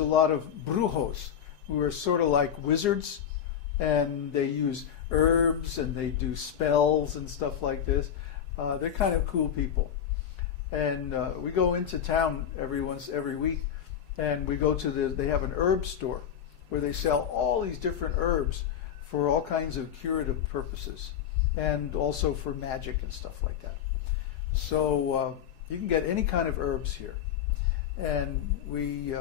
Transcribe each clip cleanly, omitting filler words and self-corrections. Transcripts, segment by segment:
a lot of brujos who are sort of like wizards, and they use herbs and they do spells and stuff like this. They're kind of cool people. And we go into town every week, and we go to they have an herb store where they sell all these different herbs for all kinds of curative purposes, and also for magic and stuff like that. So you can get any kind of herbs here. And we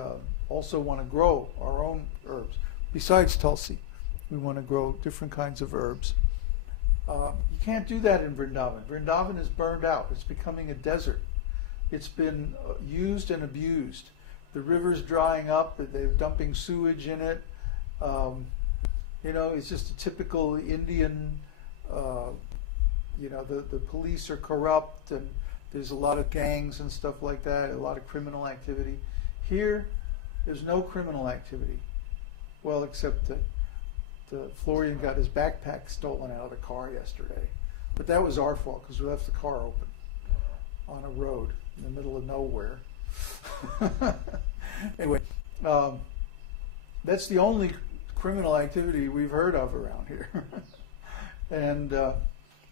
also want to grow our own herbs. Besides Tulsi, we want to grow different kinds of herbs. You can't do that in Vrindavan. Vrindavan is burned out. It's becoming a desert. It's been used and abused. The river's drying up. They're dumping sewage in it. You know, it's just a typical Indian, you know, the police are corrupt, and there's a lot of gangs and stuff like that, a lot of criminal activity. Here, there's no criminal activity. Well, except that Florian got his backpack stolen out of the car yesterday. But that was our fault because we left the car open on a road in the middle of nowhere. Anyway, that's the only criminal activity we've heard of around here. And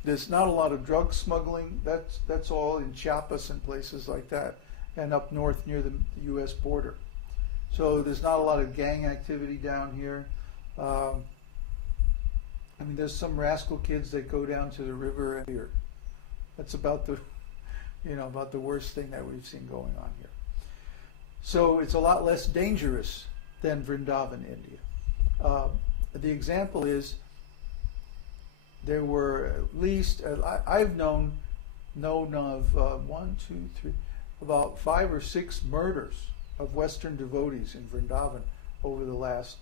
there's not a lot of drug smuggling. That's all in Chiapas and places like that, and up north near the U.S. border. So there's not a lot of gang activity down here. I mean, there's some rascal kids that go down to the river and here. That's about the, you know, about the worst thing that we've seen going on here. So it's a lot less dangerous than Vrindavan, India. The example is there were at least, I've known of about 5 or 6 murders of Western devotees in Vrindavan over the last,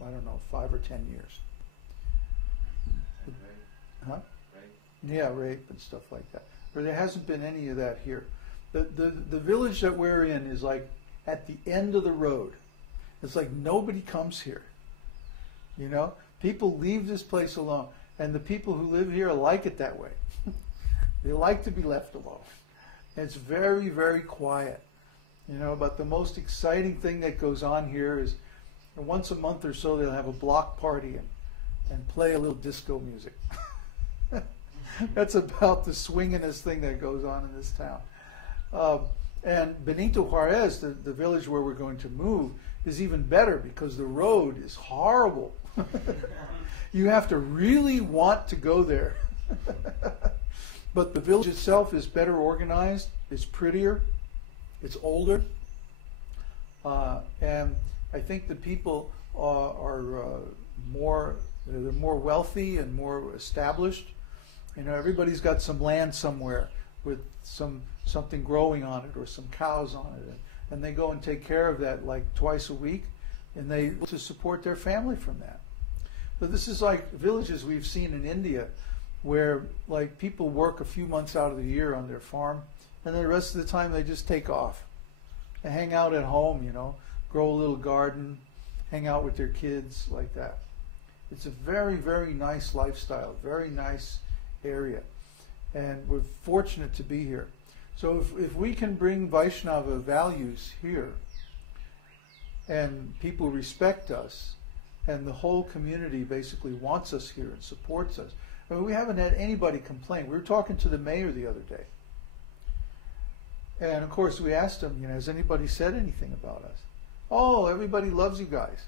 I don't know, 5 or 10 years. Huh? Rape. Yeah, rape and stuff like that. But there hasn't been any of that here. The village that we're in is like at the end of the road. It's like nobody comes here. You know? People leave this place alone. And the people who live here like it that way. They like to be left alone. And it's very, very quiet. You know, but the most exciting thing that goes on here is once a month or so they'll have a block party and play a little disco music. That's about the swinginest thing that goes on in this town. And Benito Juarez, the village where we're going to move, is even better because the road is horrible. You have to really want to go there. But the village itself is better organized, it's prettier, it's older, and I think the people are more wealthy and more established. You know, everybody's got some land somewhere with something growing on it or some cows on it, and they go and take care of that like twice a week, and they to support their family from that. But this is like villages we've seen in India, where like people work a few months out of the year on their farm, and then the rest of the time they just take off. They hang out at home, you know, grow a little garden, hang out with their kids like that. It's a very, very nice lifestyle, very nice area, and we're fortunate to be here. So if we can bring Vaishnava values here, and people respect us, and the whole community basically wants us here and supports us. I mean, we haven't had anybody complain. We were talking to the mayor the other day, and of course we asked him, you know, has anybody said anything about us? Oh, everybody loves you guys.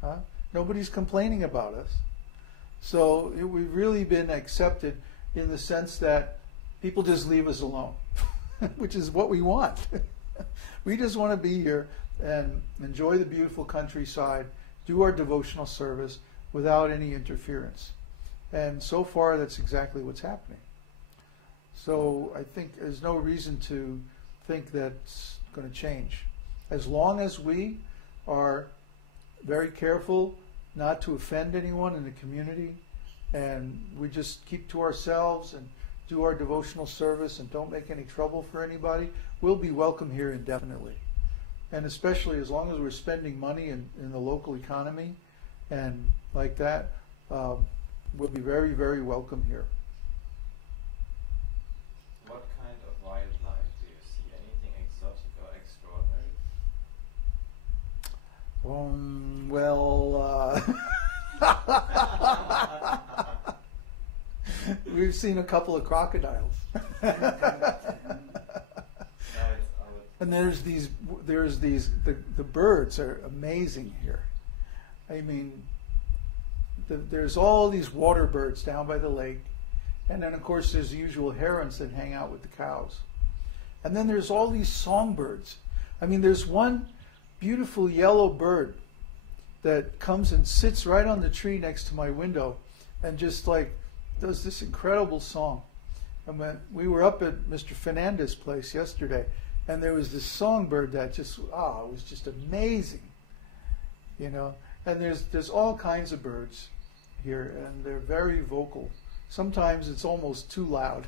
Huh? Nobody's complaining about us. So we've really been accepted in the sense that people just leave us alone, which is what we want. We just want to be here and enjoy the beautiful countryside, do our devotional service without any interference. And so far, that's exactly what's happening. So I think there's no reason to think that's going to change. As long as we are very careful not to offend anyone in the community, and we just keep to ourselves and do our devotional service and don't make any trouble for anybody, we'll be welcome here indefinitely. And especially as long as we're spending money in the local economy and like that, we'll be very, very welcome here. What kind of wildlife do you see? Anything exotic or extraordinary? Well, we've seen a couple of crocodiles. And the birds are amazing here. I mean, there's all these water birds down by the lake, and then of course there's the usual herons that hang out with the cows. And then there's all these songbirds. I mean, there's one beautiful yellow bird that comes and sits right on the tree next to my window and just like does this incredible song. And when we were up at Mr. Fernandez's place yesterday, and there was this songbird that just, it was just amazing, you know. And there's all kinds of birds here, and they're very vocal. Sometimes it's almost too loud.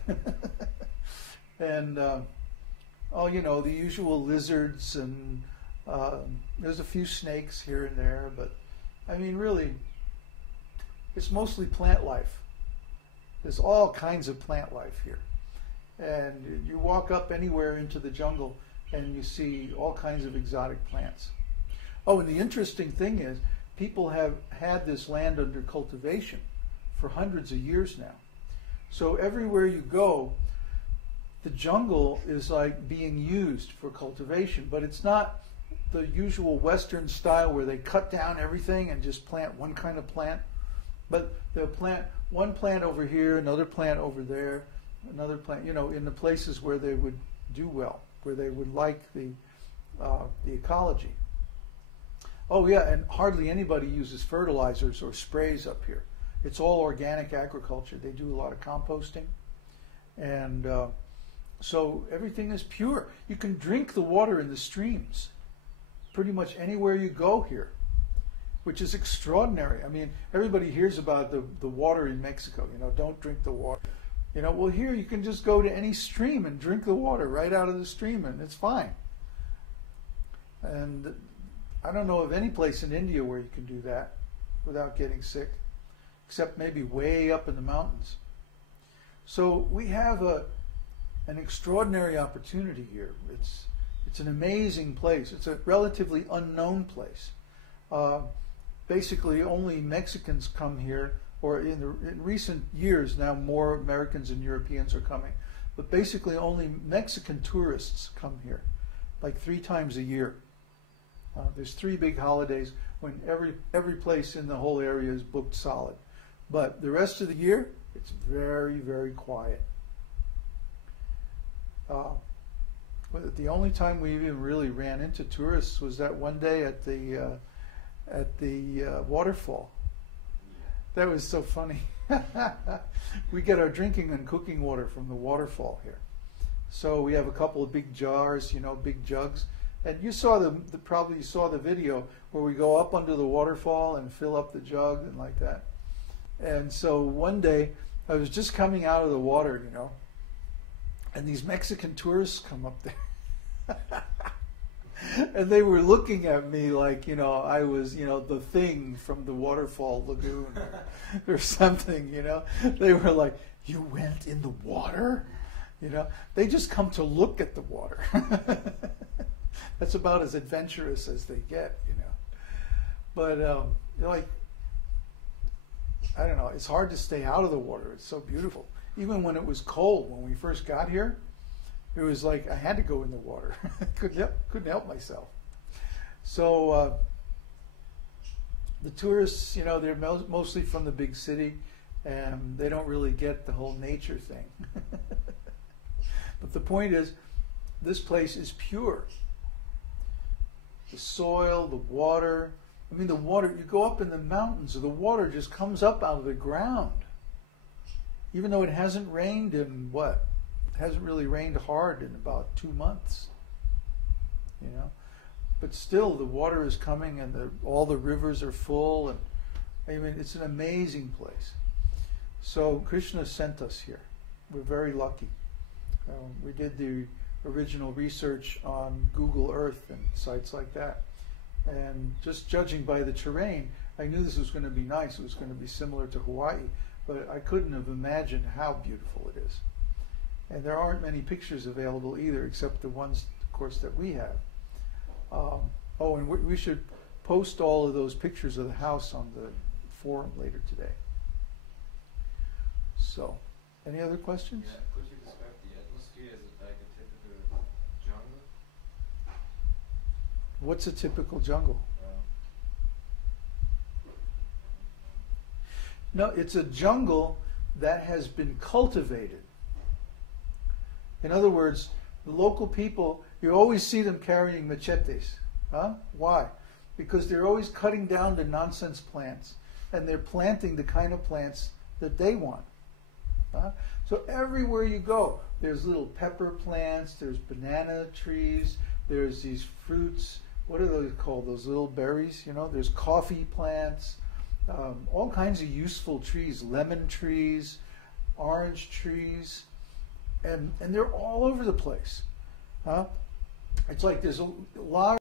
And, you know, the usual lizards, and there's a few snakes here and there, but, I mean, really, it's mostly plant life. There's all kinds of plant life here. And you walk up anywhere into the jungle and you see all kinds of exotic plants. Oh, and the interesting thing is, people have had this land under cultivation for hundreds of years now. So everywhere you go, the jungle is like being used for cultivation, but it's not the usual Western style where they cut down everything and just plant one kind of plant. But they'll plant one plant over here, another plant over there, another plant, you know, in the places where they would do well, where they would like the ecology. Oh yeah, and hardly anybody uses fertilizers or sprays up here. It's all organic agriculture. They do a lot of composting, and so everything is pure. You can drink the water in the streams pretty much anywhere you go here, which is extraordinary. I mean, everybody hears about the water in Mexico. You know, don't drink the water. You know, well, here you can just go to any stream and drink the water right out of the stream, and it's fine. And I don't know of any place in India where you can do that without getting sick, except maybe way up in the mountains. So we have an extraordinary opportunity here. It's an amazing place. It's a relatively unknown place. Basically, only Mexicans come here, or in recent years now more Americans and Europeans are coming. But basically only Mexican tourists come here, like 3 times a year. There's 3 big holidays when every place in the whole area is booked solid. But the rest of the year, it's very, very quiet. The only time we even really ran into tourists was that one day at the waterfall. That was so funny. We get our drinking and cooking water from the waterfall here. So we have a couple of big jars, you know, big jugs. And you saw probably saw the video where we go up under the waterfall and fill up the jug and like that. And so one day I was just coming out of the water, you know, and these Mexican tourists come up there. And they were looking at me like, you know, I was, you know, the thing from the waterfall lagoon or something, you know. They were like, "You went in the water?" You know, they just come to look at the water. That's about as adventurous as they get, you know. But, like, I don't know, it's hard to stay out of the water. It's so beautiful. Even when it was cold, when we first got here, it was like I had to go in the water. couldn't help myself. So the tourists, you know, they're mostly from the big city, and they don't really get the whole nature thing. But the point is, this place is pure. The soil, the water. I mean, the water, you go up in the mountains, the water just comes up out of the ground. Even though it hasn't rained in what? It hasn't really rained hard in about 2 months. You know? But still, the water is coming, and all the rivers are full. And I mean, it's an amazing place. So Krishna sent us here. We're very lucky. We did the original research on Google Earth and sites like that. And just judging by the terrain, I knew this was going to be nice. It was going to be similar to Hawaii, but I couldn't have imagined how beautiful it is. And there aren't many pictures available either, except the ones, of course, that we have. And we should post all of those pictures of the house on the forum later today. So, any other questions? Yeah, could you describe the atmosphere as like a typical jungle? What's a typical jungle? No, it's a jungle that has been cultivated. In other words, the local people, you always see them carrying machetes. Huh? Why? Because they're always cutting down the nonsense plants, and they're planting the kind of plants that they want. Huh? So everywhere you go, there's little pepper plants, there's banana trees, there's these fruits. What are those called? Those little berries, you know? There's coffee plants. All kinds of useful trees, lemon trees, orange trees, and they're all over the place. Huh? It's like there's a lot